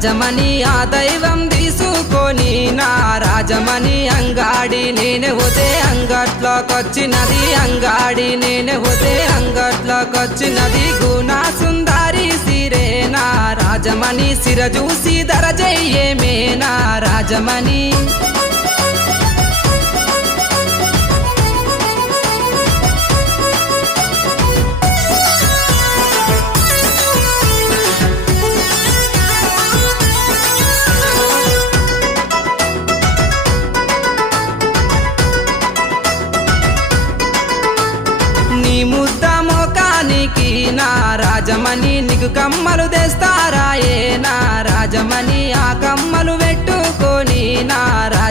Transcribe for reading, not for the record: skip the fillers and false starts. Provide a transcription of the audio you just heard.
రాజమణి ఆ దైవం తీసుకొని నా రాజమణి అంగాడి నేనే పోతే అంగట్లోకొచ్చినది అంగాడి నేనే పోతే అంగట్లోకొచ్చినది గుణ సుందరి సిరేనా రాజమణి సిర చూసి దరజయ్యేమే నా రాజమణి నీ ముద్ద మోకానికి నా రాజమణి నీకు కమ్మలు తెస్తారాయే నా రాజమణి ఆ కమ్మలు పెట్టుకొని నా